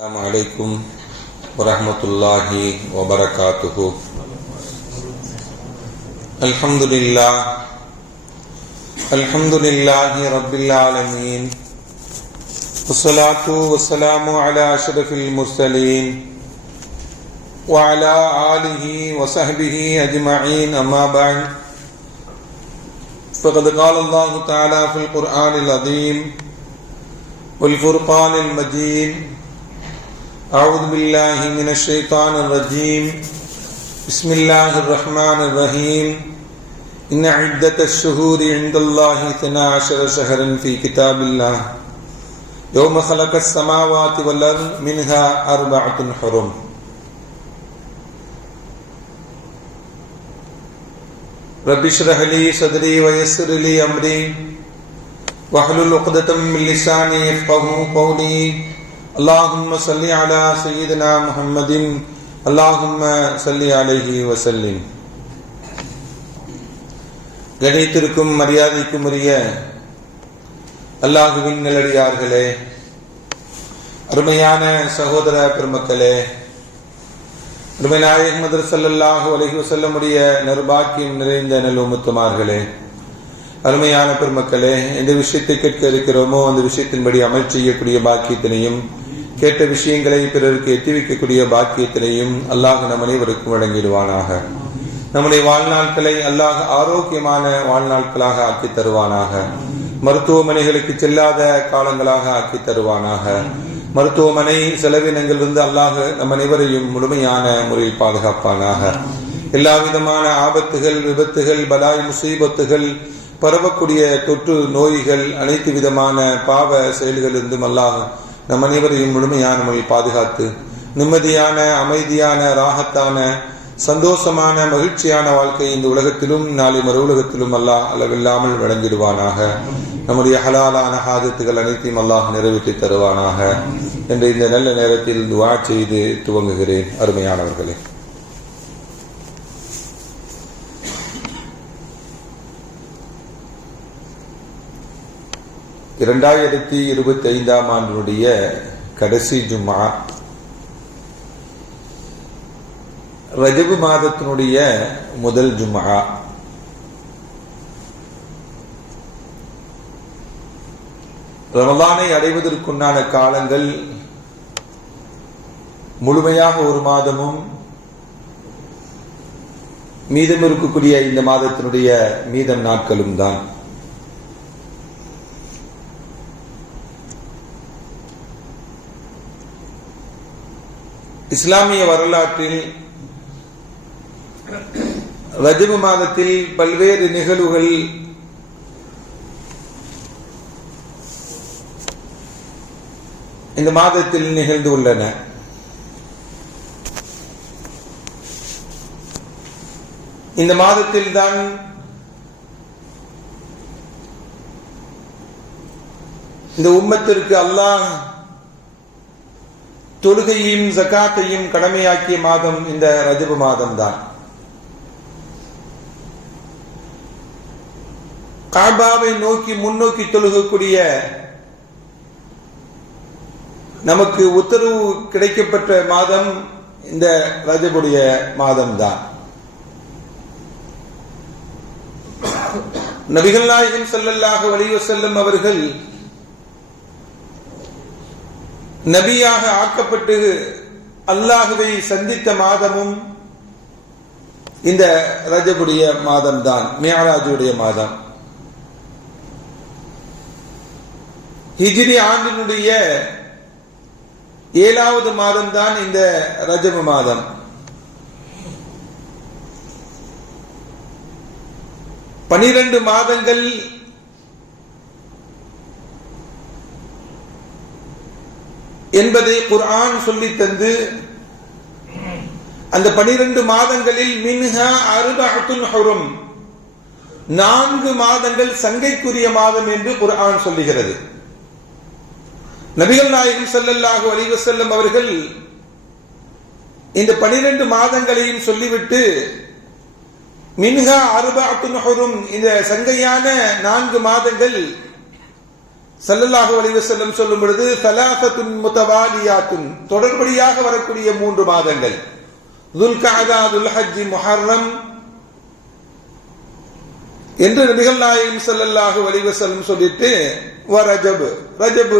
السلام عليكم ورحمة الله وبركاته. الحمد لله رب العالمين، والصلاة والسلام على أشرف المرسلين وعلى آله وصحبه أجمعين، أما بعد، فقد قال الله تعالى في القرآن العظيم والفرقان المجيد: أعوذ بالله من الشيطان الرجيم، بسم الله الرحمن الرحيم. إن عدة الشهور عند الله 12 شهرا في كتاب الله يوم خلق السماوات والأرض منها 4 حرم. رب اشرح لي صدري ويسر لي أمري واحلل عقدة من لساني يفقهوا قولي. اللهم صل على سيدنا محمد، اللهم صل عليه وسلم. கணித்திருக்கும் மரியாதைக்கும் உரிய அல்லாஹுவின் நல்லடியார்களே, அருமையான சகோதர பெருமக்களே, அருமை நாயகம் ஸல்லல்லாஹு அலைஹி வஸல்லம் உடைய நற்பாக்கியம் நிறைந்த நல்லும்மத்துமார்களே, அருமையான பெருமக்களே, எந்த விஷயத்தை கேட்க இருக்கிறோமோ அந்த விஷயத்தின்படி அமல் செய்யக்கூடிய பாக்கியத்தினையும், கேட்ட விஷயங்களை பிறருக்கு எத்தி வைக்கக்கூடிய பாக்கியத்தினையும் அல்லாஹ் நம் அனைவருக்கும் வழங்கிடுவானாக. நம்முடைய வாழ்நாட்களை அல்லாஹ் ஆரோக்கியமான வாழ்நாட்களாக ஆக்கி தருவானாக. மருத்துவமனைகளுக்கு செல்லாத காலங்களாக ஆக்கி தருவானாக. மருத்துவமனை செலவினங்களிலிருந்து அல்லாஹ் நம் அனைவரையும் முழுமையான முறையில் பாதுகாப்பானாக. எல்லா விதமான ஆபத்துகள், விபத்துகள், பலாய், முசீபத்துகள், பரவக்கூடிய தொற்று நோய்கள், அனைத்து விதமான பாவ செயல்களிலிருந்தும் அல்லாஹ் நம் அனைவரையும் முழுமையான முறையில் பாதுகாத்து நிம்மதியான, அமைதியான, ராகத்தான, சந்தோஷமான, மகிழ்ச்சியான வாழ்க்கை இந்த உலகத்திலும் நாளை மறு உலகத்திலும் அல்லாஹ் அளவில்லாமல் வழங்கிடுவானாக. நம்முடைய ஹலாலான ஹாஜத்துகள் அனைத்தையும் அல்லாஹ் நிறைவேற்றி தருவானாக என்று இந்த நல்ல நேரத்தில் துஆ செய்து துவங்குகிறேன். அருமையானவர்களே, ஆண்டினுடைய கடைசி ஜும்ஆ, ரஜபு மாதத்தினுடைய முதல் ஜும்ஆ. ரமலானை அடைவதற்குண்டான காலங்கள் முழுமையாக ஒரு மாதமும், மீதம் இருக்கக்கூடிய இந்த மாதத்தினுடைய மீதம் நாட்களும் தான். இஸ்லாமிய வரலாற்றில் ரஜபு மாதத்தில் பல்வேறு நிகழ்வுகள் இந்த மாதத்தில் நிகழ்ந்து உள்ளன. இந்த மாதத்தில் தான் இந்த உம்மத்திற்கு அல்லாஹ் தொழுகையும் ஜகாத்தையும் கடமையாக்கிய மாதம் இந்த ரஜபு மாதம் தான். காபாவை நோக்கி முன்னோக்கி தொழுகக்கூடிய நமக்கு உத்தரவு கிடைக்கப்பட்ட மாதம் இந்த ரஜபுடைய மாதம் தான். நபிகள் நாயகம் ஸல்லல்லாஹு அலைஹி வஸல்லம் அவர்கள் நபியாக ஆக்கப்பட்டு அல்லாஹுவை சந்தித்த மாதமும் இந்த ரஜபுடைய மாதம் தான், மிஅராஜுடைய மாதம். ஹிஜ்ரி ஆண்டினுடைய 7வது மாதம் தான் இந்த ரஜபு மாதம். பன்னிரண்டு மாதங்கள் என்பதை குர்ஆன் சொல்லித் தந்து, அந்த 12 மாதங்களில் மின்ஹா 4 ஹுரும், 4 மாதங்கள் சங்கைக்குரிய மாதம் என்று குர்ஆன் சொல்லுகிறது. நபிகள் நாயகம் ஸல்லல்லாஹு அலைஹி வஸல்லம் அவர்கள் இந்த 12 மாதங்களையும் சொல்லிவிட்டு மின்ஹா 4 ஹுரும், இந்த சங்கையான 4 மாதங்கள் ஸல்லல்லாஹு அலைஹி வஸல்லம் சொல்லும் பொழுது ஸலாஸத்துன் முத்தவாலியாத்துன், தொடர்படியாக வரக்கூடிய 3 மாதங்கள், துல்கஅதா, துல்ஹஜ், முஹர்ரம் என்று நபிகள் நாயகம் ஸல்லல்லாஹு அலைஹி வஸல்லம் சொல்லிட்டு ரஜப், ரஜப்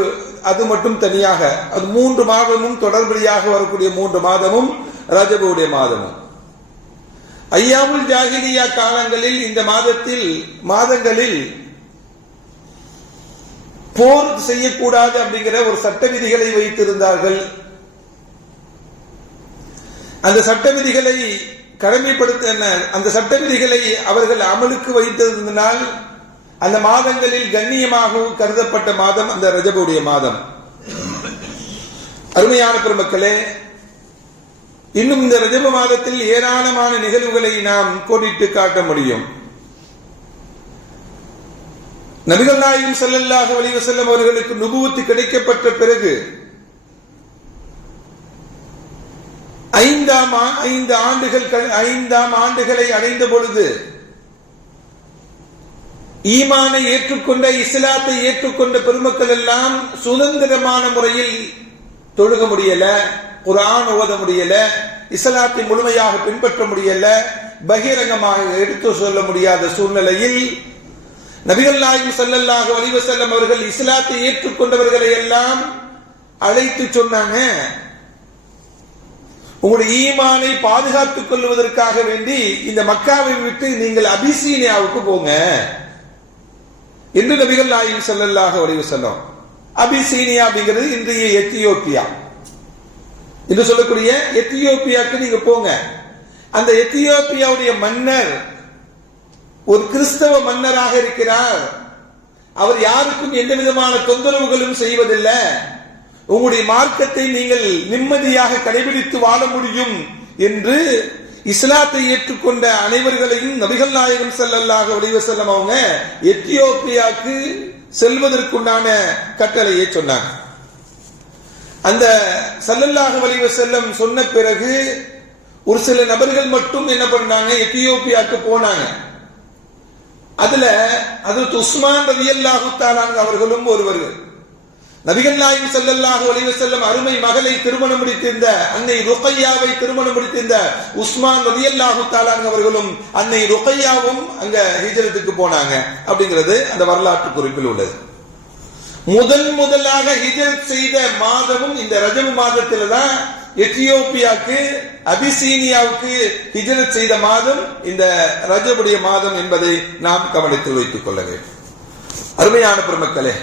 அது மட்டும் தனியாக, அது 3 மாதமும் தொடர்படியாக வரக்கூடிய 3 மாதமும் ரஜபுடைய மாதமும். ஐயாமுல் ஜாஹிலியா காலங்களில் இந்த மாதங்களில் போர் செய்யக்கூடாது அப்படிங்கிற ஒரு சட்ட விதிகளை வைத்திருந்தார்கள். அந்த சட்ட விதிகளை அந்த சட்ட விதிகளை அவர்கள் அமலுக்கு வைத்திருந்தனால் அந்த மாதங்களில் கண்ணியமாக கருதப்பட்ட மாதம் அந்த ரஜபுடைய மாதம். அருமையான பெருமக்களே, இன்னும் இந்த ரஜப மாதத்தில் ஏராளமான நிகழ்வுகளை நாம் கோடிட்டு காட்ட முடியும். நபிகள் நாயகம் ஸல்லல்லாஹு அலைஹி வஸல்லம் அவர்களுக்கு நுபுவத் கிடைக்கப்பட்ட பிறகு 5 ஆண்டுகளை அடைந்த பொழுது ஈமானை ஏற்றுக்கொண்ட, இஸ்லாத்தை ஏற்றுக்கொண்ட பெருமக்கள் எல்லாம் சுதந்திரமான முறையில் தொழுக முடியல, குர்ஆன் ஓத முடியல, இஸ்லாத்தை முழுமையாக பின்பற்ற முடியல, பகிரங்கமாக எடுத்து சொல்ல முடியாத சூழ்நிலையில் நபிகள் நாயகம் ஸல்லல்லாஹு அலைஹி வஸல்லம் அவர்கள் இஸ்லாத்தை ஏற்றுக்கொண்டவர்களை எல்லாம் அழைத்து சொன்னாங்க, உங்களுடைய ஈமானை பாதுகாத்துக் கொள்வதற்காக வேண்டி இந்த மக்காவை விட்டு நீங்கள் அபிசீனியாவுக்கு போங்க என்று நபிகள் நாயகம் ஸல்லல்லாஹு அலைஹி வஸல்லம். அபிசீனியா அப்படிங்கிறது இன்றைய எத்தியோப்பியா என்று சொல்லக்கூடிய எத்தியோப்பியாவுக்கு நீங்க போங்க. அந்த எத்தியோப்பியாவுடைய மன்னர் ஒரு கிறிஸ்தவ மன்னராக இருக்கிறார். அவர் யாருக்கும் எந்த விதமான தொந்தரவுகளும் செய்வதில்லை. உங்களுடைய மார்க்கத்தை நீங்கள் நிம்மதியாக கடைபிடித்து வாழ முடியும் என்று இஸ்லாத்தை ஏற்றுக்கொண்ட அனைவர்களையும் நபிகள் நாயகம் ஸல்லல்லாஹு அலைஹி வஸல்லம் அவங்க எத்தியோப்பியாவுக்கு செல்வதற்குண்டான கட்டளையை சொன்னாங்க. அந்த ஸல்லல்லாஹு அலைஹி வஸல்லம் சொன்ன பிறகு ஒரு சில நபர்கள் மட்டும் என்ன பண்ணாங்க, எத்தியோப்பியாவுக்கு போனாங்க. அதுல ஹஜ்ரத் உஸ்மான் ரலியல்லாஹு தஆலா அவர்களும் ஒருவர்கள். நபிகள் நாயகம் ஸல்லல்லாஹு அலைஹி வஸல்லம் அருமை மகளை திருமணம் முடித்திருந்த அன்னை ருக்கையாவை திருமணம் முடித்திருந்த உஸ்மான் ரலியல்லாஹு தஆலா அவர்களும் அன்னை ருக்கையாவும் அங்க ஹிஜ்ரத்துக்கு போனாங்க அப்படிங்கிறது அந்த வரலாற்று குறிப்பில் உள்ளது. முதலாக ஹிஜ்ரத் செய்த மாதமும் இந்த ரஜப் மாதத்துல தான் எத்தியோப்பியாவுக்கு, அபிசீனியாவுக்கு ஹிஜ்ரத் செய்த மாதம் இந்த ரஜபுடைய மாதம் என்பதை நாம் கவனித்து வைத்துக் கொள்ள வேண்டும். அருமையான பெருமக்களே,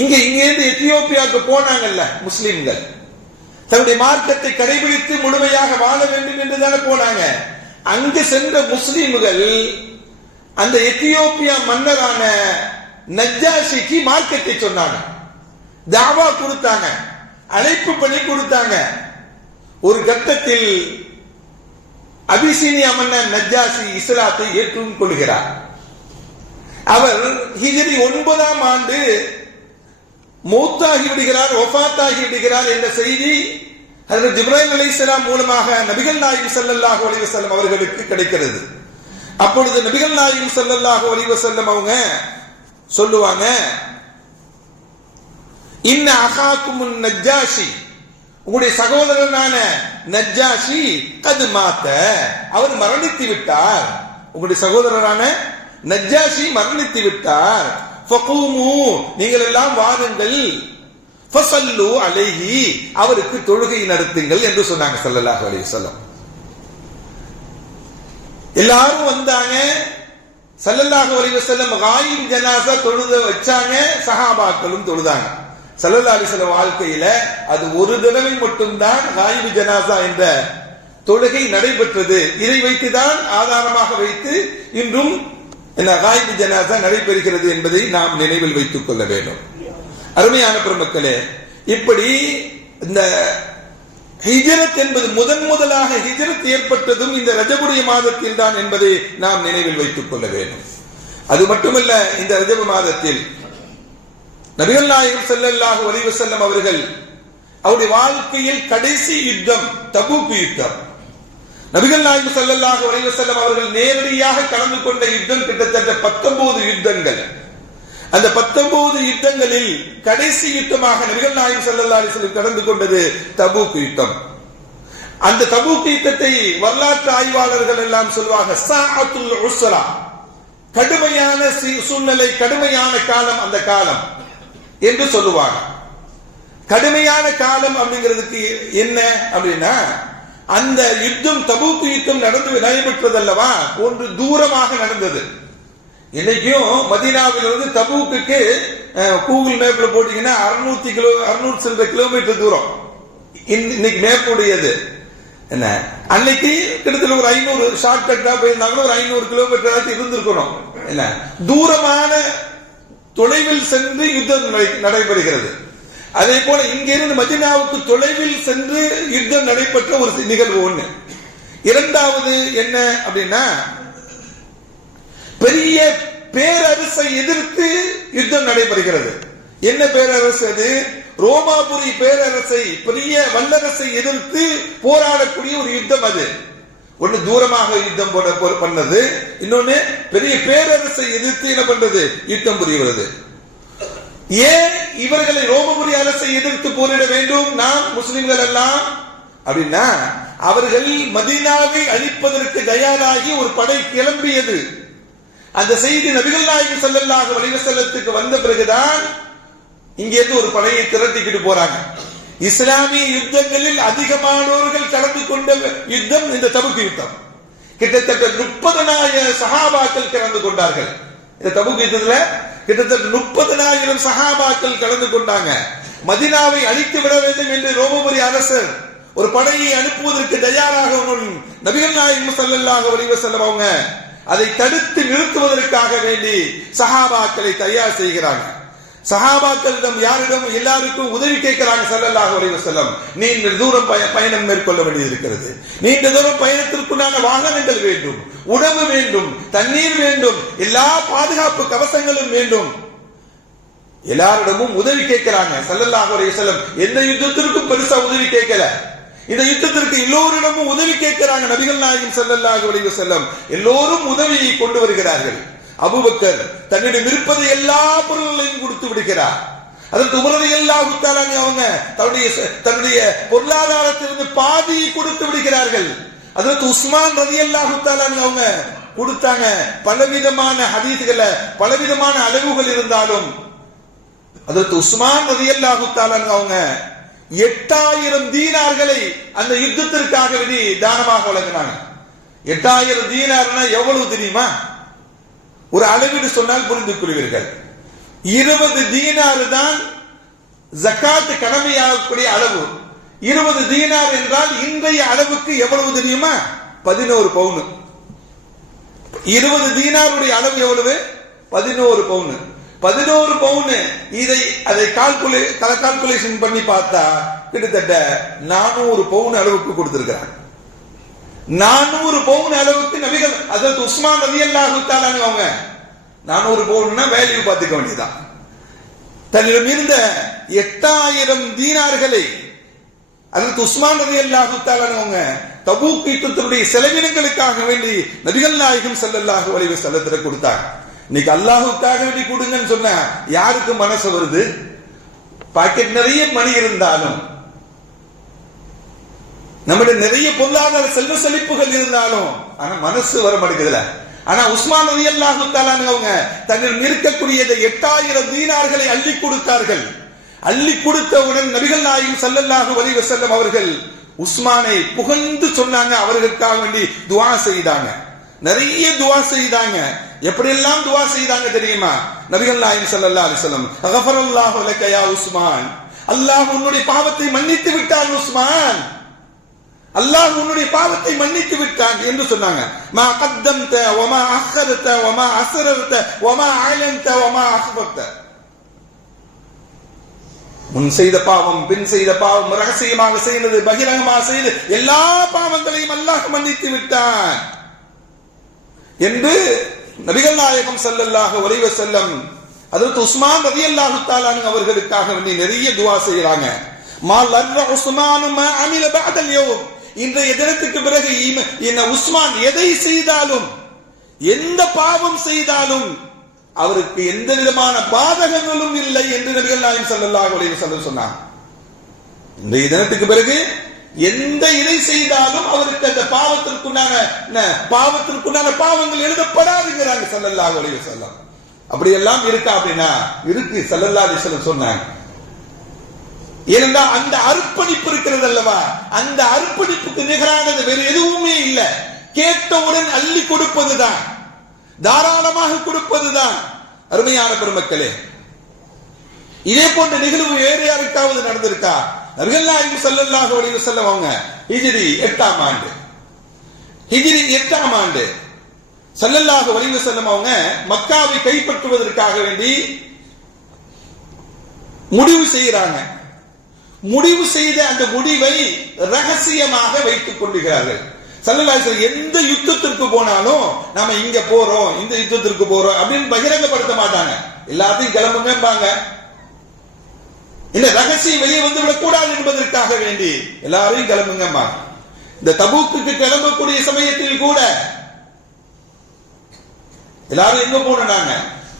இங்கிருந்து எத்தியோப்பியாவுக்கு போனாங்கல்ல முஸ்லிம்கள், தன்னுடைய மார்க்கத்தை கடைபிடித்து முழுமையாக வாழ வேண்டும் என்று தானே போனாங்க. அங்கு சென்ற முஸ்லிம்கள் அந்த எத்தியோப்பியா மன்னரான நஜ்ஜாஷிக்கு மார்க்கத்தை சொன்னாங்க, தாவா கொடுத்தாங்க, அழைப்பு பண்ணி கொடுத்தாங்க. ஒரு கட்டத்தில் அபிசீனியா மன்னர் நஜ்ஜாஷி இஸ்லாத்தை ஏற்றுக் கொள்கிறார். அவர் ஹிஜ்ரி 9ஆம் ஆண்டு மௌத்தாகி விடுகிறார், வஃபாத்தாகி விடுகிறார் என்ற செய்தி ஹஜ்ரத் ஜிப்ராயில் அலைஹிஸ்ஸலாம் மூலமாக நபிகள் நாயகம் ஸல்லல்லாஹு அலைஹி வஸல்லம் அவர்களுக்கு கிடைக்கிறது. அப்பொழுது நபிகள் நாயகம் ஸல்லல்லாஹு அலைஹி வஸல்லம் அவங்க சொல்லுவாங்க, இன்ன அகாக்குமுன் நஜ்ஜாஷி, உங்களுடைய சகோதரனான நஜ்ஜாஷி கது மாத்த, அவர் மரணித்து விட்டார். உங்களுடைய சகோதரரான நஜ்ஜாஷி மரணித்து விட்டார். ஃபகூமு, நீங்கள் எல்லாம் வாருங்கள், ஃபஸல்லு அலைஹி, அவருக்கு தொழுகை நடத்துங்கள் என்று சொன்னாங்க ஸல்லல்லாஹு அலைஹி வஸல்லம். எல்லாரும் வந்தாங்க. ஸல்லல்லாஹு அலைஹி வஸல்லம் காயிப் ஜனாஸா தொழுத வச்சாங்க, சஹாபாக்களும் தொழுதாங்க. ஸல்லல்லாஹு அலைஹி வஸல்லம் வாழ்க்கையில அது ஒரு தடவை மட்டும்தான் காயிப் ஜனாஸா என்ற தொழுகை நடைபெற்றது. இதை வைத்துதான் ஆதாரமாக வைத்து இன்றும் காயிப் ஜனாஸா நடைபெறுகிறது என்பதை நாம் நினைவில் வைத்துக் கொள்ள வேண்டும். அருமையான பெருமக்களே, இப்படி இந்த ஹிஜ்ரத் என்பது முதலாக ஹிஜ்ரத் ஏற்பட்டதும் இந்த ரஜபுடைய மாதத்தில் தான் என்பதை நாம் நினைவில் வைத்துக் கொள்ள வேண்டும். அது மட்டுமல்ல, இந்த ரஜப மாதத்தில் நபிகள் நாயகம் ஸல்லல்லாஹு அலைஹி வஸல்லம் அவர்கள் அவருடைய வாழ்க்கையில் கடைசி யுத்தம் தபூக் யுத்தம். நபிகள் நாயகம் ஸல்லல்லாஹு அலைஹி வஸல்லம் அவர்கள் நேரடியாக கலந்து கொண்ட யுத்தம் கிட்டத்தட்ட 19 யுத்தங்கள். அந்த 19 யுத்தங்களில் கடைசி யுத்தமாக நபிகள் நாயகம் ஸல்லல்லாஹு அலைஹி வஸல்லம் கடந்து கொண்டது தபூக் யுத்தம். அந்த தபூக் யுத்தத்தை வரலாற்று ஆய்வாளர்கள் எல்லாம் சொல்வாங்க, ஸாஅத்துல் உஸ்ரா, கடுமையான சூழ்நிலை, கடுமையான காலம் அந்த காலம் என்று சொல்லுவாங்க. கடுமையான காலம் அப்படிங்கிறதுக்கு என்ன அப்படின்னா, அந்த யுத்தம் தபூக் யுத்தம் நடைபெற்றதல்லவா, ஒன்று தூரமாக நடந்தது. இன்னைக்கும் மதீனாவிலிருந்து தபூக்கு கூகுள் மேப்ல போட்டீங்கன்னா 600 கிலோமீட்டர் தூரம் இன்னைக்கு மேப் உடையது. என்ன அன்னைக்கு கிட்டத்தட்ட ஒரு 500 ஷார்ட் கட்டா போயிருந்தாங்கன்னா ஒரு 500 கிலோமீட்டர் இருந்திருக்கணும். என்ன தூரமான தொலைவில் சென்று யுத்தம் நடைபெறுகிறது. அதே போல இங்கிருந்து மதீனாவுக்கு தொலைவில் சென்று யுத்தம் நடைபெற்ற ஒரு நிகழ்வு ஒண்ணு. இரண்டாவது என்ன அப்படின்னா, பெரிய பேரரசை எதிர்த்து யுத்தம் நடைபெறுகிறது. என்ன பேரரசு அது? ரோமாபுரி பேரரசை, பெரிய வல்லரசை எதிர்த்து போராடக்கூடிய ஒரு யுத்தம். அது ஒன்னு தூரமாக யுத்தம் பண்ணது, இன்னொன்னு பெரிய பேரரசை எதிர்த்து என்ன பண்றது, யுத்தம் புரிகிறது. ஏன் இவர்களை ரோமபுரி அரசை எதிர்த்து போரிட வேண்டும் நாம் முஸ்லிம்கள் எல்லாம் அப்படின்னா, அவர்கள் மதீனாவை அழிப்பதற்கு தயாராகி ஒரு படை கிளம்பியது. அந்த செய்தி நபிகள் நாயகம் ஸல்லல்லாஹு அலைஹி வஸல்லத்துக்கு வந்த பிறகுதான் இங்கிருந்து ஒரு படையை திரட்டிக்கிட்டு போறாங்க. இஸ்லாமிய யுத்தங்களில் அதிகமானவர்கள் கலந்து கொண்ட யுத்தம் இந்த தபூக் யுத்தம். கிட்டத்தட்ட 30,000 சஹாபாக்கள் கலந்து கொண்டார்கள். இந்த தபூக் யுத்தத்துல கிட்டத்தட்ட 30,000 சஹாபாக்கள் கலந்து கொண்டாங்க. மதீனாவை அழித்து விட வேண்டும் என்று ரோமபுரி அரசர் ஒரு படையை அனுப்புவதற்கு தயாராக நபிகள் நாயகம் ஸல்லல்லாஹு அலைஹி வஸல்லம் அவங்க அதை தடுத்து நிறுத்துவதற்காக வேண்டி சஹாபாக்களை தயார் செய்கிறாங்க. சஹாபாக்களிடம் யாரிடம் எல்லாருக்கும் உதவி கேட்கிறாங்க. ஸல்லல்லாஹு அலைஹி வஸல்லம், நீண்ட தூரம் பயணம் மேற்கொள்ள வேண்டியிருக்கிறது, நீண்ட தூரம் பயணத்திற்குண்டான வாகனங்கள் வேண்டும், உணவு வேண்டும், தண்ணீர் வேண்டும், எல்லா பாதுகாப்பு கவசங்களும் வேண்டும். எல்லாரிடமும் உதவி கேட்கிறாங்க. ஸல்லல்லாஹு அலைஹி வஸல்லம் எந்த யுத்தத்திற்கும் பெருசா உதவி கேட்கல. இந்த யுத்தத்திற்கு எல்லோரிடமும் உதவி கேட்கிறாங்க. நபிகள் நாயகம் ஸல்லல்லாஹு அலைஹி வஸல்லம் எல்லோரும் உதவியை கொண்டு வருகிறார்கள். அபூபக்கர் தன்னிடம் இருப்பதை எல்லா பொருள்களையும் கொடுத்து விடுகிறார். அதற்கு உமர் ரலியல்லாஹு தஆலா அவங்க தன்னுடைய பொருளாதாரத்திலிருந்து பாதியை கொடுத்து விடுகிறார்கள். அதற்கு உஸ்மான் ரலியல்லாஹு தஆலா அவங்க கொடுத்தாங்க. பலவிதமான ஹதீஸ்களை, பலவிதமான அளவுகள் இருந்தாலும் அதற்கு உஸ்மான் ரலியல்லாஹு தஆலா அவங்க 8000 தீனார்களை அந்த யுத்தத்திற்காக வேண்டி தானமாக வழங்கினாங்க. 8000 தீனார்னா எவ்வளவு தெரியுமா? ஒரு அளவீடு சொன்னால் புரிந்து கொள்வீர்கள். 20 தீனார் தான் ஜகாத் கடமையாகக்கூடிய அளவு. 20 தீனார் என்றால் இன்றைய அளவுக்கு எவ்வளவு தெரியுமா? 11 பவுன். 20 தீனாருடைய அளவு எவ்வளவு? 11 பவுன். 11 பவுன். அதை கால்குலேஷன் பண்ணி பார்த்தா கிட்டத்தட்ட 400 பவுன் அளவுக்கு கொடுத்திருக்கிறாங்க. 400 பவுன் அளவுக்கு நபிகள் அதற்கு உஸ்மான் ரலியல்லாஹு தஆலா அவங்க 400 பவுன்னா வேல்யூ பார்த்துக்க வேண்டியதான். தன்னிடம் இருந்த 8000 தீனார்களை அதற்கு உஸ்மான் ரலியல்லாஹு தஆலா அவங்க தபூக் யுத்தத்தினுடைய செலவினங்களுக்காக வேண்டி நபிகள் நாயகம் ஸல்லல்லாஹு அலைஹி வஸல்லம் கொடுத்தாங்க. இன்னைக்கு அல்லாஹ்வுக்காக வேண்டி கொடுங்கன்னு சொன்ன யாருக்கு மனசு வருது? பாக்கெட் நிறைய மணி இருந்தாலும், நம்முடைய நிறைய பொருளாதார செல்வ செழிப்புகள் இருந்தாலும், ஆனா மனசு வர மாட்டேங்குதுல. ஆனா உஸ்மான் ரலியல்லாஹு தஆலா அவங்க தன்னிடம் இருக்கக்கூடிய 8000 தீனார்களை அள்ளி கொடுத்தார்கள். அள்ளி கொடுத்தவுடன் நபிகள் நாயகம் ஸல்லல்லாஹு அலைஹி வஸல்லம் அவர்கள் உஸ்மானை புகழ்ந்து சொன்னாங்க. அவர்களுக்காக வேண்டி துஆ செய்தாங்க. நிறைய துஆ செய்தாங்க. எப்படியெல்லாம் துஆ செய்தாங்க தெரியுமா? நபிகள் நாயகம் ஸல்லல்லாஹு அலைஹி வஸல்லம், கஃபரல்லாஹு லக யா உஸ்மான், அல்லாஹ் உன்னுடைய பாவத்தை மன்னித்து விட்டான் உஸ்மான், அல்லாஹ் உன்னுடைய பாவத்தை மன்னித்து விட்டான் என்று சொன்னாங்க. மா கத்தம்த வமா அഖர்த வமா அஸ்ரர்த வமா அலன்த வமா அக்பர்த, முன் செய்த பாவம், பின் செய்த பாவம், ரகசியமாக செய்தது, பகிரங்கமாக செய்து எல்லா பாவங்களையும் அல்லாஹ் மன்னித்து விட்டான் என்று நபிகள் நாயகம் ஸல்லல்லாஹு அலைஹி வஸல்லம் அதற்கு உஸ்மான் ரலியல்லாஹு தஆலா அவர்களுக்காக வேண்டி நிறைய துஆ செய்றாங்க. மா லர்ர உஸ்மான் மா அமில பஅதல் யௌம், இன்றைய தினத்துக்கு பிறகு உஸ்மான் எதை செய்தாலும், எந்த பாவம் செய்தாலும் அவருக்கு எந்த விதமான பாதகங்களும் இல்லை என்று நபிகள் நாயகம் ஸல்லல்லாஹு அலைஹி வஸல்லம் சொன்னார். இந்த தினத்துக்கு பிறகு எந்த இதை செய்தாலும் அவருக்கு அந்த பாவத்திற்குண்டான பாவங்கள் எழுதப்படாதுங்கிறாங்க ஸல்லல்லாஹு அலைஹி வஸல்லம். அப்படி எல்லாம் இருக்கா அப்படின்னா இருக்கு. ஸல்லல்லாஹு அலைஹி வஸல்லம் சொன்னாங்க. ஏனென்றால் அந்த அர்ப்பணிப்பு இருக்கிறது அல்லவா, அந்த அர்ப்பணிப்புக்கு நிகரானது வேறு எதுவுமே இல்லை. கேட்டவுடன் அள்ளி கொடுப்பதுதான், தாராளமாக கொடுப்பதுதான். அருமையான பெருமக்களே, இதே போன்ற நிகழ்வு வேறு யாருக்காவது நடந்திருக்கா? நபிகள் நாயகம் ஸல்லல்லாஹு அலைஹி வஸல்லம் அவங்க ஹிஜ்ரி 8ஆம் ஆண்டு ஸல்லல்லாஹு அலைஹி வஸல்லம் அவங்க மக்காவை கைப்பற்றுவதற்காக வேண்டி முடிவு செய்கிறாங்க. முடிவு செய்த அந்த முடிவை ரகசியமாக வைத்துக் கொள்கிறார்கள். ஸல்லல்லாஹு அலைஹி வஸல்லம் எந்த யுத்தத்திற்கு போனாலும் நாம இங்க போறோம், இந்த யுத்தத்திற்கு போறோம் அப்படின்னு பகிரங்கப்படுத்த மாட்டாங்க. எல்லாத்தையும் கிளம்புங்கம்பாங்க. இந்த ரகசியம் வெளியே வந்துவிடக் கூடாது என்பதற்காக வேண்டி எல்லாரையும் கிளம்புங்கம்மா. இந்த தபூக்குக்கு கிளம்பக்கூடிய சமயத்தில் கூட எல்லாரும் எங்க போனாங்க,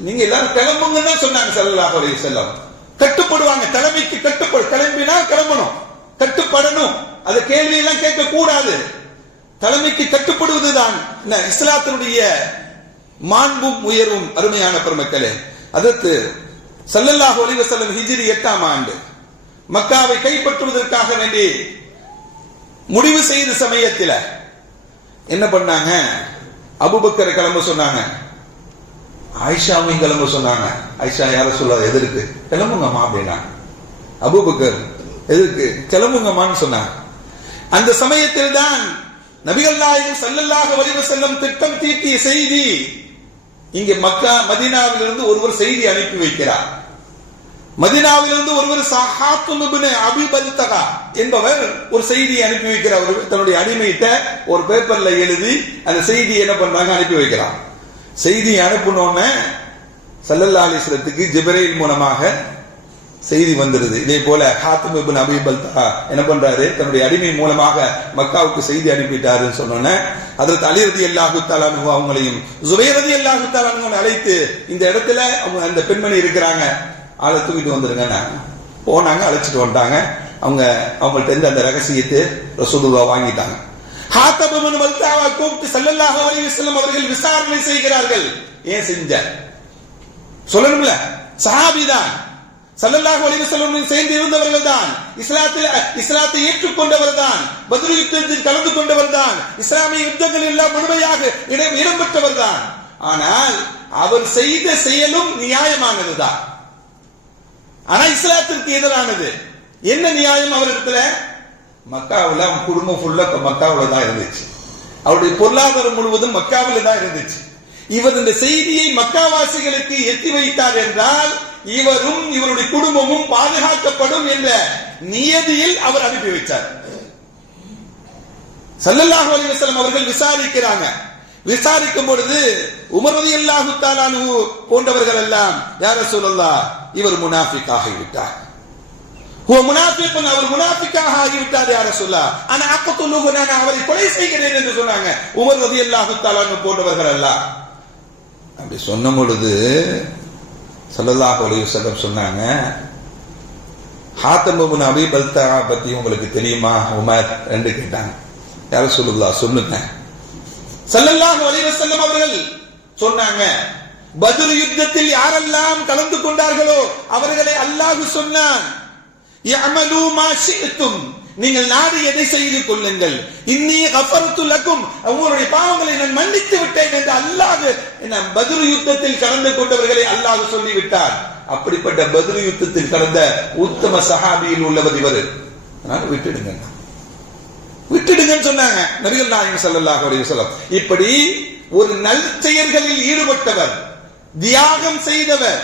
நீங்க எல்லாரும் கிளம்புங்கன்னு தான் சொன்னாங்க ஸல்லல்லாஹு அலைஹி வஸல்லம். கட்டுப்படுவாங்க, தலைமைக்கு கிளம்பினா கிளம்பணும், கட்டுப்படணும். அது கேள்வி எல்லாம் கேட்க கூடாது. தலைமைக்கு கட்டுப்படுவதுதான் இஸ்லாத்தினுடைய மாண்பும் உயர்வும். அருமையான பெருமக்களே, அதற்கு ஸல்லல்லாஹு அலைஹி வஸல்லம் ஹிஜ்ரி 8ஆம் ஆண்டு மக்காவை கைப்பற்றுவதற்காக வேண்டி முடிவு செய்த சமயத்தில் என்ன பண்ணாங்க? அபூபக்கரை கிளம்ப சொன்னாங்க, ஆயிஷாவையும் கிளம்ப சொன்னாங்க. ஆயிஷா யார சொல்ல எதற்கு கிளம்புங்கம்மா அப்படின்னா, அபூபக்கர் எதற்கு கிளம்புங்கம்மான்னு சொன்னாங்க. அந்த சமயத்தில் தான் நபிகள் நாயகம் ஸல்லல்லாஹு அலைஹி வஸல்லம் திட்டம் தீட்டிய செய்தி இங்கே மதீனாவிலிருந்து ஒருவர் செய்தி அனுப்பி வைக்கிறார். மதீனாவிலிருந்து ஒருவர் ஹாத்திம் இப்னு அபீ பல்தகா என்பவர் ஒரு செய்தியை அனுப்பி வைக்கிறார். தன்னுடைய அடிமையிட்ட ஒரு பேப்பர்ல எழுதி அந்த செய்தியை என்ன பண்றாங்க, அனுப்பி வைக்கிறார். செய்தி அனுப்பினோன்னு ஸல்லல்லாஹு அலைஹி வஸல்லத்துக்கு ஜிப்ரீல் மூலமாக செய்தி வந்துருது. இதே போல ஹாத்திம் இப்னு அபீ பல்தகா என்ன பண்றாரு, தன்னுடைய அடிமை மூலமாக மக்காவுக்கு செய்தி அனுப்பிட்டாருன்னு சொன்னோன்னே ஹஜ்ரத் அலி ரலியல்லாஹு தஆலா அன்ஹு அவங்களையும் ஜுபைர் ரலியல்லாஹு தஆலா அன்ஹு அழைத்து இந்த இடத்துல அவங்க அந்த பெண்மணி இருக்கிறாங்க, ஆளை தூக்கிட்டு வந்துருங்க போனாங்க. அழைச்சிட்டு வந்துட்டாங்க. அவங்கள்ட்ட இருந்து அந்த ரகசியத்தை ரசூலுல்லாஹ் வாங்கிட்டாங்க. ஹாத்திம் இப்னு பல்தகா கூப்பிட்டு ஸல்லல்லாஹு அலைஹி வஸல்லம் அவர்கள் விசாரணை செய்கிறார்கள். ஏன் செஞ்ச சொல்லணும்ல, சஹாபிதான், ஸல்லல்லாஹு அலைஹி வஸல்லம் சேர்ந்து இருந்தவர்கள் தான், இஸ்லாத்தை ஏற்றுக்கொண்டவர் தான், பத்ர் யுத்தத்தில் கலந்து கொண்டவர் தான், இஸ்லாமிய யுத்தங்கள் எல்லாம் முழுமையாக இடம்பெற்றவர் தான். ஆனால் அவர் செய்த செயலும் நியாயமானதுதான், ஆனா இஸ்லாத்திற்கு எதிரானது. என்ன நியாயம் அவரிடத்துல? மக்காவில் அவன் குடும்பம் ஃபுல்லா மக்காவில் தான் இருந்துச்சு, அவருடைய பொருளாதாரம் முழுவதும் மக்காவில் தான் இருந்துச்சு. இவர் இந்த செய்தியை மக்காவாசிகளுக்கு எத்தி வைத்தார் என்றால் இவரும் இவருடைய குடும்பமும் பாதுகாக்கப்படும் என்ற நியதியில் அவர் அனுப்பி வைத்தார். ஸல்லல்லாஹு அலைஹி வஸல்லம் அவர்கள் விசாரிக்கிறாங்க. விசாரிக்கும் பொழுது உமர் ரலியல்லாஹு தஆலா அன்ஹு போன்றவர்கள் எல்லாம், யா ரசூலல்லாஹ், இவர் முனாஃபிக் ஆகிவிட்டார், அவர் முனாஃபிக்காக ஆகிவிட்டார் யா ரசூலல்லாஹ், ஆனா அக்துலுஹு, நான் அவரை கொலை செய்கிறேன் என்று சொன்னாங்க உமர் ரலியல்லாஹு தஆலா அன்ஹு போன்றவர்கள் எல்லாம். அப்படி சொன்ன பொழுது ஸல்லல்லாஹு அலைஹி வஸல்லம் சொன்னாங்க, ஹாத்திம் இப்னு அபீ பல்தகா பத்தி உங்களுக்கு தெரியுமா உமர் என்று கேட்டாங்க. யா ரசூலுல்லாஹ் சொல்லுங்க. ஸல்லல்லாஹு அலைஹி வஸல்லம் அவர்கள் சொன்னாங்க, பத்ர் யுத்தத்தில் யாரெல்லாம் கலந்து கொண்டார்களோ அவர்களை அல்லாஹ் சொன்னான், யஅமலு மா ஷி'தும், நீங்கள் நாடு எதை செய்து கொள்ளுங்கள், இன்னி கஃபர்து லக்கும், உங்களுடைய பாவங்களை நான் மன்னித்து விட்டேன் என்று அல்லாஹ் பத்ர் யுத்தத்தில் கலந்து கொண்டவர்களை அல்லாஹ் சொல்லிவிட்டார். அப்படிப்பட்ட பத்ர் யுத்தத்தில் கலந்த உத்தம சஹாபியில் உள்ளவர் இவர், அதனால விட்டுடுங்கன்னு சொன்னாங்க நபிகள் நாயகம் ஸல்லல்லாஹு அலைஹி வஸல்லம். இப்படி ஒரு நற்செயல்களில் ஈடுபட்டவர், தியாகம் செய்தவர்,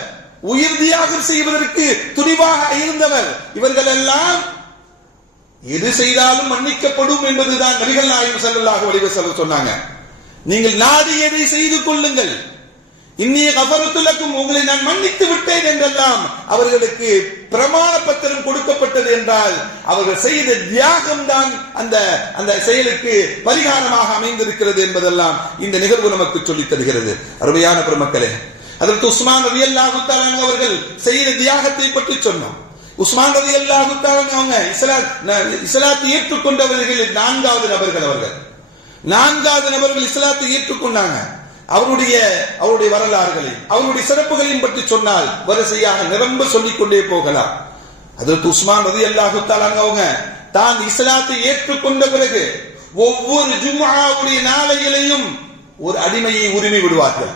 உயிர் தியாகம் செய்வதற்கு துணிவாக இருந்தவர், இவர்கள் எல்லாம் எது செய்தாலும் மன்னிக்கப்படும் என்பதுதான் நபிகள் நாயகம் ஸல்லல்லாஹு அலைஹி வஸல்லம் சொன்னாங்க. நீங்கள் நாடு எதை செய்து கொள்ளுங்கள், இன்னி கஃபரத்து லக்கும், உங்களை நான் மன்னித்து விட்டேன் என்றெல்லாம் அவர்களுக்கு பிரமாண பத்திரம் கொடுக்கப்பட்டது என்றால் அவர்கள் செய்த தியாகம் தான் அந்த செயலுக்கு பரிகாரமாக அமைந்திருக்கிறது என்பதெல்லாம் இந்த நிகழ்வு நமக்கு சொல்லித் தருகிறது. அருமையான பெருமக்களே, அதற்கு உஸ்மான் ரலியல்லாஹு தஆலா அவர்கள் செய்த தியாகத்தை பற்றி சொன்னோம். உஸ்மான் ரலியல்லாஹு தஆலா அவங்க இஸ்லாத்தை ஏற்றுக்கொண்டவர்களில் நான்காவது நபர்கள் இஸ்லாத்தை ஏற்றுக்கொண்டாங்க. அவருடைய வரலாறுகளை அவருடைய சிறப்புகளையும் பற்றி சொன்னால் வரிசையாக நிரம்ப சொல்லிக் கொண்டே போகலாம். அதற்கு உஸ்மான் ரலியல்லாஹு தஆலா அவங்க தான் இஸ்லாத்தை ஏற்றுக்கொண்ட பிறகு ஒவ்வொரு ஜும்ஆவுடைய நாளையிலையும் ஒரு அடிமையை உரிமை விடுவார்கள்.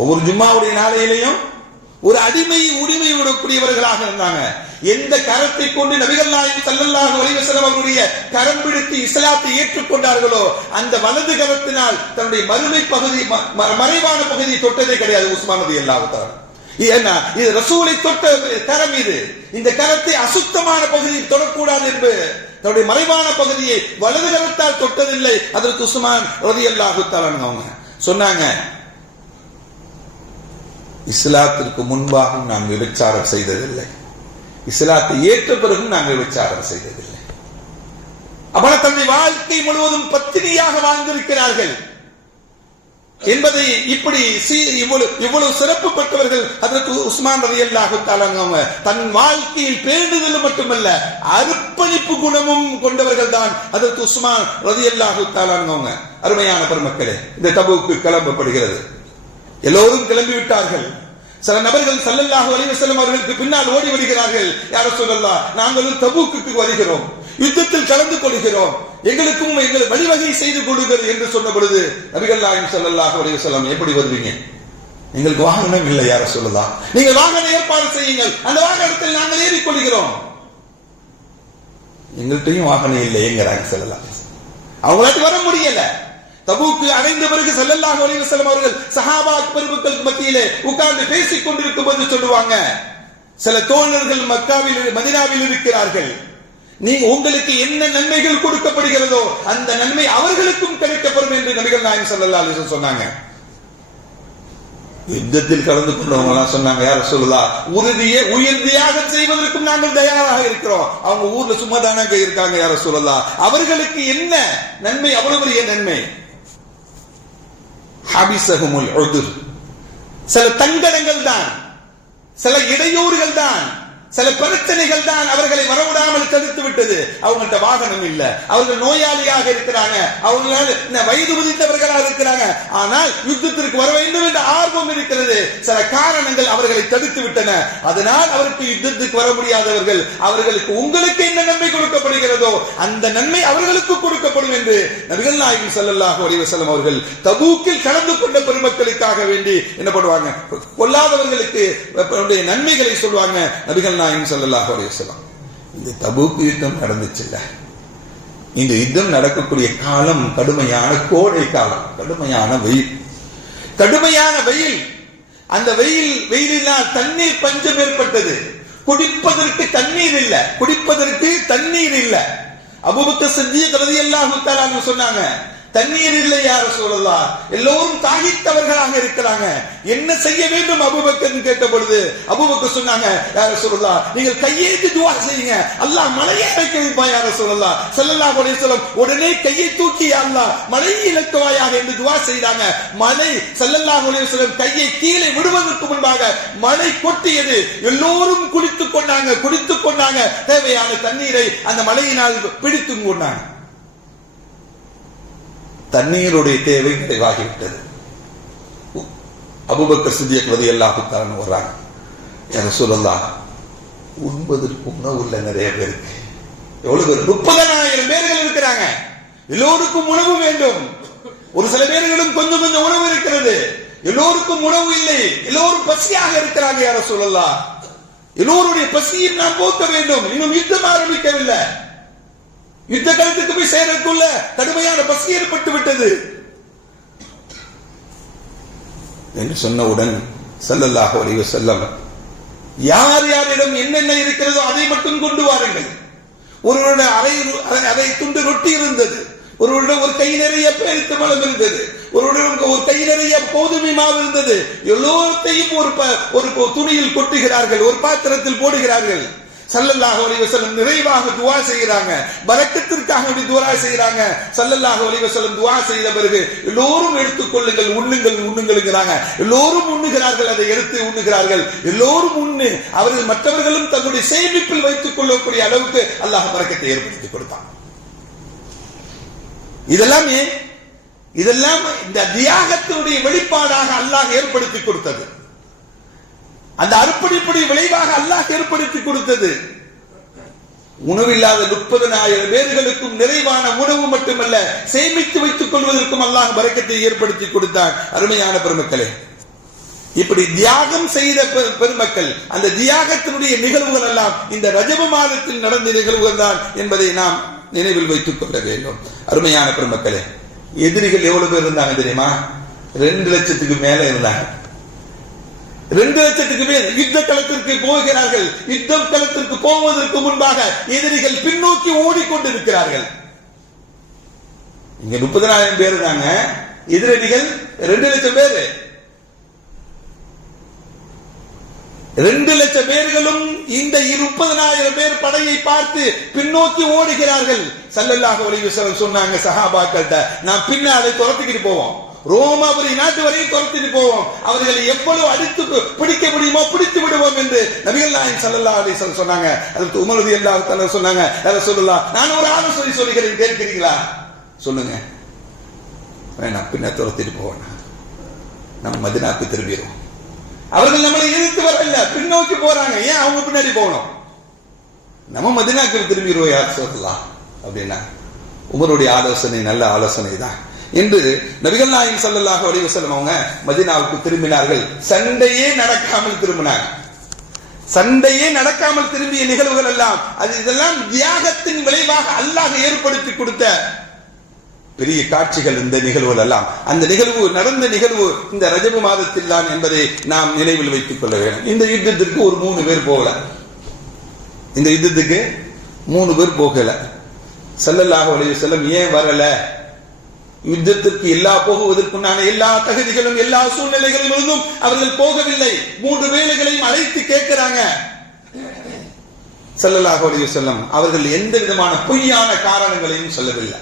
ஒவ்வொரு ஜும்ஆவுடைய நாளையிலையும் ஒரு அடிமையை உரிமை விடக்கூடியவர்களாக இருந்தாங்க. எந்த கரத்தை கொண்டு நபிகள் நாயகம் ஸல்லல்லாஹு அலைஹி வஸல்லம் அவருடைய கரம் பிடித்து இஸ்லாத்தை ஏற்றுக்கொண்டார்களோ அந்த வலது கரத்தினால் தன்னுடைய மறைவான பகுதியை தொட்டதே கிடையாது உஸ்மான் ரலியல்லாஹு தஆலா. ஏன்னா இது ரசூலை தொட்ட கரம். இந்த கரத்தை அசுத்தமான பகுதியில் தொடக்கூடாது என்று தன்னுடைய மறைவான பகுதியை வலது கரத்தால் தொட்டதில்லை. அதற்கு உஸ்மான் ரலியல்லாஹு தஆலா அவங்க சொன்னாங்க, இஸ்லாத்திற்கு முன்பாக நான் விபச்சாரம் செய்ததில்லை, இஸ்லாத்தை ஏற்ற பிறகும் நாங்கள் விபச்சாரம் செய்ததில்லை. அவர்கள் தன்னுடைய வாழ்க்கை முழுவதும் பத்தினியாக வாழ்ந்திருக்கிறார்கள் என்பதை இப்படி இவ்வளவு சிறப்பு பெற்றவர்கள் அதற்கு உஸ்மான் ரலியல்லாஹு தஆலா அவங்க தன் வாழ்க்கையில் பேணுதல் மட்டுமல்ல அர்ப்பணிப்பு குணமும் கொண்டவர்கள் தான் அதற்கு உஸ்மான் ரலியல்லாஹு தஆலா அவங்க. அருமையான பெருமக்களே, இந்த தபூக்கு கிளம்பப்படுகிறது. எல்லோரும் கிளம்பி விட்டார்கள். சில நபர்கள் ஸல்லல்லாஹு அலைஹி வஸல்லம் அவர்களுக்கு பின்னால் ஓடி வருகிறார்கள். யா ரசூலல்லாஹ், நாங்களும் தபூக்குக்கு வருகிறோம், யுத்தத்தில் கலந்து கொள்கிறோம், எங்களுக்கும் எங்கள் வழிவகை செய்து கொள்ளுங்கள் என்று சொன்ன பொழுது நபிகள் நாயகம் ஸல்லல்லாஹு அலைஹி வஸல்லம், எப்படி வருவீங்க? எங்களுக்கு வாகனம் இல்லை யா ரசூலல்லாஹ், நீங்கள் வாகன ஏற்பாடு செய்யுங்கள், அந்த வாகனத்தில் நாங்கள் ஏறிக்கொள்கிறோம். எங்கள்கிட்டையும் வாகனம் இல்லை என்கிறாங்க ஸல்லல்லாஹு அலைஹி வஸல்லம். அவங்களால வர முடியல. தபூக்கு அடைந்த பிறகு ஸல்லல்லாஹு அலைஹி வஸல்லம் அவர்கள் சஹாபா பெருமக்களுக்கு மத்தியிலே உட்கார்ந்து பேசிக் கொண்டிருக்கும் போது சொல்லுவாங்க, சில தோழர்கள் மதீனாவில் இருக்கிறார்கள், நீங்க உங்களுக்கு என்ன நன்மைகள் கொடுக்கப்படுகிறதோ அந்த நன்மை அவர்களுக்கும் கிடைக்கப்படும் என்று நபிகள் நாயகம் ஸல்லல்லாஹு அலைஹி வஸல்லம் சொன்னாங்க. யுத்தத்தில் கலந்து கொண்டவங்க எல்லாம் சொன்னாங்க, யா ரசூலுல்லாஹ், உயிர் தியாகம் செய்வதற்கும் நாங்கள் தயாராக இருக்கிறோம். அவங்க ஊர்ல சும்மா தானே இருக்காங்க யா ரசூலுல்லாஹ், அவர்களுக்கு என்ன நன்மை? அவ்வளவு பெரிய நன்மை. ஹபிஸஹுமுல் உதுர், சில தங்கடங்கள் தான், சில இடையூறுகள் தான், சில பிரச்சனைகள் தான் அவர்களை வரவிடாமல் தடுத்து விட்டது. அவங்கள்ட்ட வாகனம் இல்ல, அவர்கள் நோயாளியாக இருக்கிறாங்க, அவங்களால வயது முதிர்ந்தவர்களாக இருக்கிறாங்க, ஆனால் யுத்தத்திற்கு வர வேண்டும் என்ற ஆர்வம் இருக்கிறது. சில காரணங்கள் அவர்களை தடுத்து விட்டன. அதனால் அவருக்கு யுத்தத்துக்கு வர முடியாதவர்கள், அவர்களுக்கு உங்களுக்கு என்ன நன்மை கொடுக்கப்படுகிறதோ அந்த நன்மை அவர்களுக்கு கொடுக்கப்படும் என்று நபிகள் நாயகம் ஸல்லல்லாஹு அலைஹி வஸல்லம் அவர்கள் தபூக்கில் கலந்து கொண்ட பெருமக்களுக்காக வேண்டி என்ன பண்ணுவாங்க? கொல்லாதவர்களுக்கு நன்மைகளை சொல்வாங்க நபிகள் நாயகம் ஸல்லல்லாஹு அலைஹி வஸல்லம். இந்த தபூக் யுத்தம் நடந்துச்சுல்ல, இந்த யுத்தம் நடக்கக்கூடிய காலம் கடுமையான கோடை காலம், கடுமையான வெயில். அந்த வெயிலினால் தண்ணீர் பஞ்சம் ஏற்பட்டது. குடிப்பதற்கு தண்ணீர் இல்ல. அபூபக்கர் சித்திக் ரலியல்லாஹு தஆலா சொன்னாங்க, தண்ணீர் இல்லை யா ரசூலல்லாஹ், எல்லோரும் தாகித்தவர்களாக இருக்கிறாங்க, என்ன செய்ய வேண்டும் அபூபக்கர் கேட்ட பொழுது அபூபக்கர் சொன்னாங்க, யா ரசூலல்லாஹ், நீங்கள் கையேந்தி துஆ செய்யுங்க, அல்லாஹ் மழையை இறக்க வைப்பான் யா ரசூலல்லாஹ். ஸல்லல்லாஹு அலைஹி வஸல்லம் உடனே கையை தூக்கி யா அல்லாஹ் மழையை இறக்குவாயாக என்று துஆ செய்தாங்க. மழை ஸல்லல்லாஹு அலைஹி வஸல்லம் கையை கீழே விடுவதற்கு முன்பாக மழை கொட்டியது. எல்லோரும் குடித்துக் கொண்டாங்க, தேவையான தண்ணீரை அந்த மழையினால் பிடித்துக் கொண்டாங்க. தண்ணீருடைய தேவை நிறைவாகிவிட்டது. அபூபக்கர் சித்திக் ரலியல்லாஹு தஆலா வர்றாங்க, யா ரசூலல்லாஹ், உண்பதற்கு உணவு இல்ல நிறைய பேருக்கு. எவ்வளவு பேர்? 30,000 பேர்கள் இருக்கிறாங்க, எல்லோருக்கும் உணவு வேண்டும். ஒரு சில பேர்களும் கொஞ்சம் உணவு இருக்கிறது, எல்லோருக்கும் உணவு இல்லை, எல்லோரும் பசியாக இருக்கிறாங்க. யா ரசூலல்லாஹ், எல்லோருடைய பசியை நாம் போக்க வேண்டும், இன்னும் யுத்தம் ஆரம்பிக்கவில்லை, யுத்த காலத்துக்கு போய் சேரக்குள்ள கடுமையான பசி ஏற்பட்டு விட்டது என்று சொன்னவுடன் ஸல்லல்லாஹு அலைஹி வஸல்லம், யார் யாரிடம் என்னென்ன இருக்கிறதோ அதை மட்டும் கொண்டு வாருங்கள். ஒருவருடைய அரை துண்டு ரொட்டி இருந்தது, ஒருவருடைய ஒரு கை நிறைய பேரித்த பழம் இருந்தது, ஒருவருடைய ஒரு கை நிறைய கோதுமை மாவு இருந்தது. எல்லோத்தையும் ஒரு துணியில் கொட்டுகிறார்கள், ஒரு பாத்திரத்தில் போடுகிறார்கள். ஸல்லல்லாஹு அலைஹி வஸல்லம் நிறைவாக துஆ செய்கிறாங்க, பரக்கத்திற்காக துஆ செய்கிறாங்க. ஸல்லல்லாஹு அலைஹி வஸல்லம் துஆ செய்த பிறகு எல்லோரும் எடுத்துக்கொள்ளுங்கள், உண்ணுங்கள்ங்கிறாங்க. எல்லோரும் உண்ணுகிறார்கள், அதை எடுத்து உண்ணுகிறார்கள். எல்லோரும் உண்ணு, அவர்கள் மற்றவர்களும் தன்னுடைய சேமிப்பில் வைத்துக் கொள்ளக்கூடிய அளவுக்கு அல்லாஹ் பரக்கத்தை ஏற்படுத்தி கொடுத்தான். இதெல்லாம் இந்த தியாகத்தினுடைய வெளிப்பாடாக அல்லாஹ் ஏற்படுத்தி கொடுத்தது. அந்த அர்ப்பணிப்புடைய விளைவாக அல்லாஹ் ஏற்படுத்தி கொடுத்தது. உணவில்லாத 30,000 பேர்களுக்கும் நிறைவான உணவு மட்டுமல்ல, சேமித்து வைத்துக் கொள்வதற்கும் அல்லாஹ் பரக்கத்தை ஏற்படுத்தி கொடுத்தான். அருமையான பெருமக்களே, இப்படி தியாகம் செய்த பெருமக்கள், அந்த தியாகத்தினுடைய நிகழ்வுகள் எல்லாம் இந்த ரஜப மாதத்தில் நடந்த நிகழ்வுகள் தான் என்பதை நாம் நினைவில் வைத்துக் கொள்ள வேண்டும். அருமையான பெருமக்களே, எதிரிகள் எவ்வளவு பேர் இருந்தாங்க தெரியுமா? 2 லட்சத்துக்கு மேல இருந்தாங்க. 2 லட்சத்துக்கு மேல் யுத்த களத்திற்கு போகிறார்கள். யுத்த களத்திற்கு போவதற்கு முன்பாக எதிரிகள் பின்னோக்கி ஓடிக்கொண்டிருக்கிறார்கள். இங்க 30,000 பேர் தாங்க, எதிரடிகள் 2 லட்சம் பேர். 2 லட்சம் பேர்களும் இந்த 30,000 பேர் படையை பார்த்து பின்னோக்கி ஓடுகிறார்கள். ஸல்லல்லாஹு அலைஹி வஸல்லம் சொன்னாங்க சஹாபாக்கள்ட்ட, நான் பின்னாலே துரத்திக்கிட்டு போவோம், ரோமாபுரி நாட்டு வரையும் துரத்திட்டு போவோம், அவர்களை எவ்வளவு அடித்து பிடிக்க முடியுமோ பிடித்து விடுவோம் என்று நபிகள் நாயகம் ஸல்லல்லாஹு அலைஹி வஸல்லம் சொன்னாங்க. அதற்கு உமர் ரலியல்லாஹு தஆலா சொன்னாங்க, யா ரசூலுல்லாஹ், நான் ஒரு ஆலோசனை சொல்கிறேன், கேட்கிறீங்களா? சொல்லுங்க. வேணாம், பின்ன துரத்திட்டு போவோம், நம்ம மதீனாவுக்கு திரும்பிடுவோம். அவர்கள் நம்மளை எதிர்த்து வரல, பின்னோக்கி போறாங்க. ஏன் அவங்க பின்னாடி போகணும்? நம்ம மதீனாவுக்கு திரும்பிடுவோம் யா ரசூலுல்லாஹ் அப்படின்னா உமருடைய ஆலோசனை நல்ல ஆலோசனை தான் என்று நபிகள் நாயகம் ஸல்லல்லாஹு அலைஹி வஸல்லம் அவங்க மதீனாவுக்கு திரும்பினார்கள். சண்டையே நடக்காமல் திரும்பினாங்க. சண்டையே நடக்காமல் திரும்பிய நிகழ்வுகள் எல்லாம் இதெல்லாம் தியாகத்தின் விளைவாக அல்லாஹ் ஏற்படுத்தி கொடுத்த பெரிய காட்சிகள். இந்த நிகழ்வுகள் எல்லாம், அந்த நிகழ்வு நடந்த நிகழ்வு இந்த ரஜப மாதத்தில் தான் என்பதை நாம் நினைவில் வைத்துக் கொள்ள வேண்டும். இந்த யுத்தத்திற்கு ஒரு 3 பேர் போகல. இந்த யுத்தத்துக்கு 3 பேர் போகல. ஸல்லல்லாஹு அலைஹி வஸல்லம் ஏன் வரல? யுத்தத்திற்கு போகுவதற்குண்டான எல்லா தகுதிகளும் எல்லா சூழ்நிலைகளும் இருந்தும் அவர்கள் போகவில்லை. 3 வேளைகளையும் அழைத்து கேட்கிறாங்க. ஸல்லல்லாஹு அலைஹி வஸல்லம் அவர்கள் எந்த விதமான பொய்யான காரணங்களையும் சொல்லவில்லை.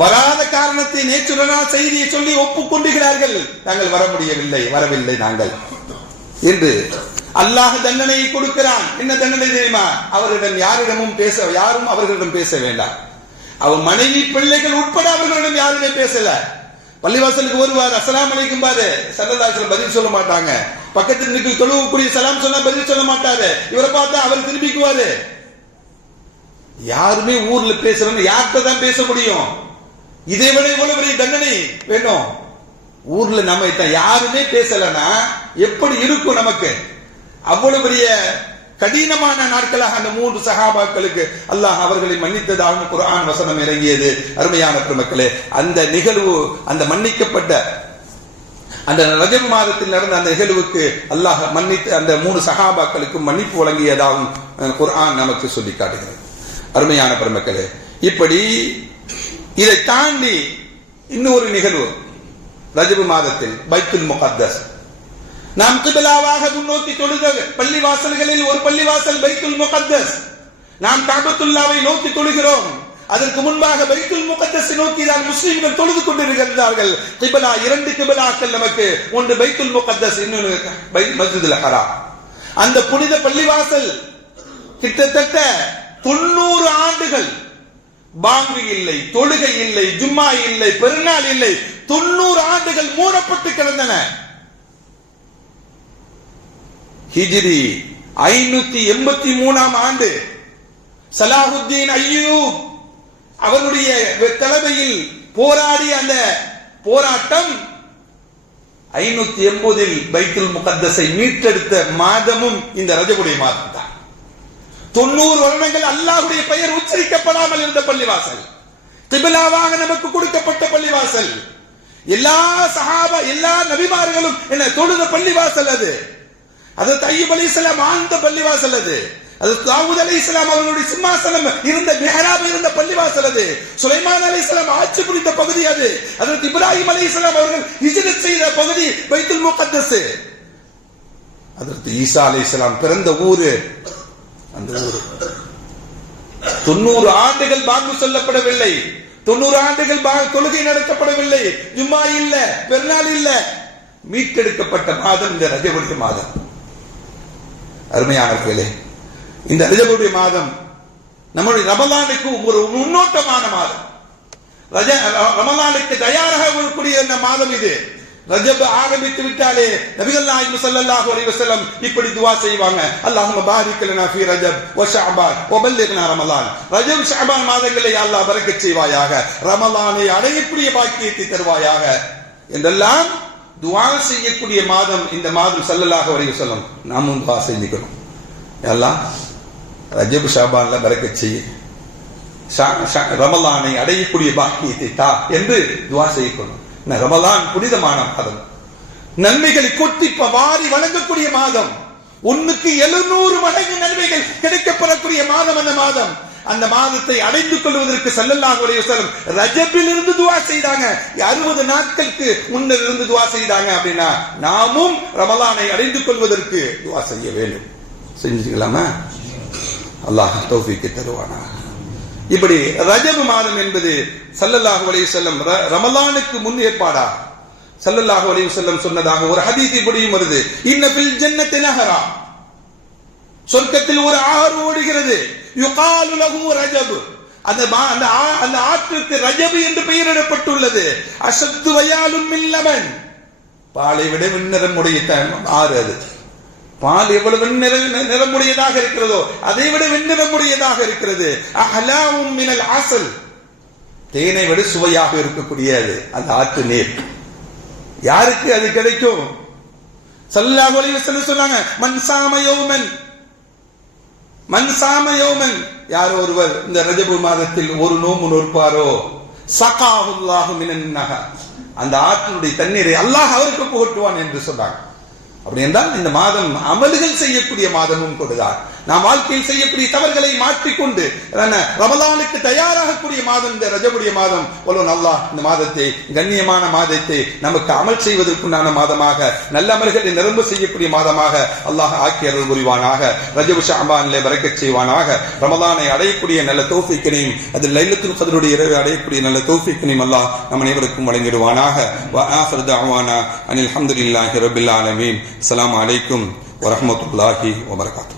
வராத காரணத்தை நேச்சுரலான செய்தியை சொல்லி ஒப்புக்கொண்டுகிறார்கள். நாங்கள் வர முடியவில்லை, வரவில்லை நாங்கள் என்று. அல்லாஹ் தண்டனையை கொடுக்கிறான். என்ன தண்டனை தெரியுமா? அவர்களிடம் யாரும் அவர்களிடம் பேச வேண்டாம். அவர் மனைவி பிள்ளைகள் உட்பட அவர்களிடம் யாருமே பேசல. பள்ளிவாசலுக்கு வருவார், அஸ்ஸலாமு அலைக்கும் பாரு, ஸல்லல்லாஹு அலைஹி வஸல்லம் பதில் சொல்ல மாட்டாங்க. பக்கத்தில் நின்று தொழுவக்கூடிய சலாம் சொன்னா பதில் சொல்ல மாட்டாரு. இவரை பார்த்தா அவர் திரும்பிக்குவாரு. யாருமே ஊர்ல பேசுறோம், யார்கிட்ட தான் பேச முடியும்? இதை விட இவ்வளவு பெரிய தண்டனை வேணும்? ஊர்ல நம்ம யாருமே பேசலன்னா எப்படி இருக்கும் நமக்கு? அவ்வளவு பெரிய கடினமான நாட்களாக அந்த 3 சஹாபாக்களுக்கு அல்லாஹ் அவர்களை மன்னித்ததாக குர்ஆன் வசனம் இறங்கியது. அருமையான பெருமக்களே, அந்த நிகழ்வு, அந்த மன்னிக்கப்பட்ட அந்த ரஜப மாதத்தில் நடந்த அந்த நிகழ்வுக்கு அல்லாஹ் மன்னித்து அந்த 3 சஹாபாக்களுக்கு மன்னிப்பு வழங்கியதாகவும் குர்ஆன் நமக்கு சொல்லி காட்டுகிறது. அருமையான பெருமக்களே, இப்படி இதை தாண்டி இன்னொரு நிகழ்வு ரஜப மாதத்தில் பைத்துல் முகத்தஸ். நாம் கிபிலாவாக முன்னோக்கி தொழுத பள்ளி வாசல்களில் ஒரு பள்ளிவாசல் பைத்துல் முகத்தஸ். நாம் கஅபத்துல்லாவை நோக்கி தொழுகிறோம். அதற்கு முன்பாக பைத்துல் முகத்தஸை நோக்கி தான் முஸ்லிம்கள் தொழுது கொண்டிருக்கிறார்கள். கிபிலா 2 கிபிலாக்கள் நமக்கு, ஒன்று பைத்துல் முகத்தஸ், இன்னொன்று மஸ்ஜிதுல் ஹராம். அந்த புனித பள்ளிவாசல் கிட்டத்தட்ட 90 ஆண்டுகள் பாங்கு இல்லை, தொழுகை இல்லை, ஜும்மா இல்லை, பெருநாள் இல்லை, 90 ஆண்டுகள் மூடப்பட்டு கிடந்தன. ஹிஜ்ரி 583 ஆண்டு சலாஹுத்தீன் அய்யூப் அவருடைய தலைமையில் போராடிய அந்த போராட்டம் 580 பைத்துல் முகத்தஸை மீட்டெடுத்த மாதமும் இந்த ரஜபுடைய மாதம் தான். 90 வருடங்கள் அல்லாஹ்வுடைய பெயர் உச்சரிக்கப்படாமல் இருந்த பள்ளிவாசல், கிபிலாவாக நமக்கு கொடுக்கப்பட்ட பள்ளிவாசல், எல்லா சஹாபா எல்லா நபிமார்களும் என்ன தொழுத பள்ளிவாசல் அது. ஹஜ்ரத் அய்யூப் அலைஹிஸ்ஸலாம் ஆழ்ந்த பள்ளிவாசல் அது. ஹஜ்ரத் தாவூத் அலைஹிஸ்ஸலாம் அவர்களுடைய சிம்மாசனம் இருந்த மிஹ்ராப் இருந்த பள்ளிவாசல் அது. சுலைமான் அலைஹிஸ்ஸலாம் ஆட்சி புரிந்த பகுதி அது. ஹஜ்ரத் இப்ராஹிம் அலைஹிஸ்ஸலாம் அவர்கள் ஹிஜ்ரத் செய்த பகுதி பைத்துல் முகத்தஸ். ஹஜ்ரத் ஈசா அலைஹிஸ்ஸலாம் பிறந்த ஊரு அந்த ஊர். 90 ஆண்டுகள் பாங்கு சொல்லப்படவில்லை, 90 ஆண்டுகள் தொழுகை நடத்தப்படவில்லை, ஜும்மா இல்ல, பெருநாள் இல்ல. மீட்டெடுக்கப்பட்ட மாதம் இந்த ரஜபுடைய மாதம். அருமையானவர்களே, இந்த ரஜபுடைய மாதம் நம்முடைய ரமலானுக்கு ஒரு முன்னோட்டமான மாதம். ரமலானுக்கு தயாராக இருக்கக்கூடிய மாதம் இது. ரஜப் ஆரம்பித்து விட்டாலே நபிகள் நாயகம் ஸல்லல்லாஹு அலைஹி வஸல்லம் இப்படி துஆ செய்வாங்க, அல்லாஹும்ம பாரிக் லனா ஃபீ ரஜப் வ ஷஅபான் வ பல்லிக்னா ரமலான். ரஜப் ஷஅபான் மாதங்களை அல்லாஹ் பரக்கத் செய்வாயாக, ரமலானை அடையக்கூடிய பாக்கியத்தை தருவாயாக என்றெல்லாம் துஆ செய்யக்கூடிய மாதம் இந்த மாதம். ஸல்லல்லாஹு அலைஹி வஸல்லம் நாமும் துஆ செஞ்சுக்கணும், அல்லாஹ் ரஜப் ஷஅபான்ல பரக்கத் செய், ரமலானை அடையக்கூடிய பாக்கியத்தை தா என்று துஆ செய்யணும். ரமலான் புனிதமான மாதம், நன்மைகளை கொட்டி வாரி வழங்கக்கூடிய மாதம், 1,700 மடங்கு நன்மைகள் கிடைக்கப்பெறக்கூடிய மாதம் அந்த மாதம். அந்த மாதத்தை அடைந்து கொள்வதற்கு ஸல்லல்லாஹு அலைஹி வஸல்லம் ரஜபில் இருந்து துஆ செய்தாங்க. 60 நாட்களுக்கு முன்னர் இருந்து துஆ செய்தாங்க. அப்படின்னா நாமும் ரமலானை அடைந்து கொள்வதற்கு துஆ செய்ய வேண்டும். செஞ்சுக்கலாமா? அல்லாஹ் தௌஃபீக் தருவானா. இப்படி ரஜப் மாதம் என்பது ஸல்லல்லாஹு அலைஹி வஸல்லம் ரமலானுக்கு முன் ஏற்பாடா. ஸல்லல்லாஹு அலைஹி வஸல்லம் சொன்னதாக ஒரு ஹதீஸ் இப்படியும் வருது, இன்ன ஃபில் ஜன்னத்தி நஹரா, சொர்க்கத்தில் ஒரு ஆறு ஓடுகிறது, யுகாலு லஹு ரஜப், அந்த ஆற்றுக்கு ரஜப் என்று பெயரிடப்பட்டுள்ளது. அஷத்து வயாலுன் மின் லபன், பாலை விட வெண்ணிறமுடைய ஆறு அது. பால் எவ்வளவு நிறமுடையதாக இருக்கிறதோ அதை விட வெண்ணிறமுடையதாக இருக்கிறது. அஹ்லாவும் மினல் அஸல், தேனை விட சுவையாக இருக்கக்கூடியது அந்த ஆற்று நீர். யாருக்கு அது கிடைக்கும்? ஸல்லல்லாஹு அலைஹி வஸல்லம் சொன்னாங்க, மன் சாம யௌமன், யார் ஒருவர் இந்த ரஜபு மாதத்தில் ஒரு நோன்பு நோற்பாரோ, ஸகாஹுல்லாஹு மினன் நஹர், அந்த ஆற்றினுடைய தண்ணீரை அல்லாஹ் அவருக்கு புகட்டுவான் என்று சொன்னாங்க. அப்படி என்றால் இந்த மாதம் அமல்கள் செய்யக்கூடிய மாதமும் கொடுத்தார். நாம் வாழ்க்கையில் செய்யக்கூடிய தவறுகளை மாற்றிக்கொண்டு ரமலானுக்கு தயாராகக்கூடிய மாதம் இந்த ரஜபுடைய மாதம். அல்லாஹ் இந்த மாதத்தை, கண்ணியமான மாதத்தை நமக்கு அமல் செய்வதற்குண்டான மாதமாக, நல்ல அமல்களை நிரம்ப செய்யக்கூடிய மாதமாக அல்லாஹ் ஆக்கி அருள் புரிவானாக. ரஜபு ஷஅபானிலே பரக்கத் செய்வானாக. ரமலானை அடையக்கூடிய நல்ல தௌஃபீக்கினையும், அதில் லைலத்துல் கத்ருடைய இரவை அடையக்கூடிய நல்ல தௌஃபீக்கினையும் அல்லாஹ் நம் அனைவருக்கும் வழங்கிடுவானாக. வ ஆஃபிரு தஅவானா அனில் ஹம்துலில்லாஹி ரப்பில் ஆலமீன். அஸ்ஸலாமு அலைக்கும் வரஹ்மத்துல்லாஹி வபரகாத்துஹு.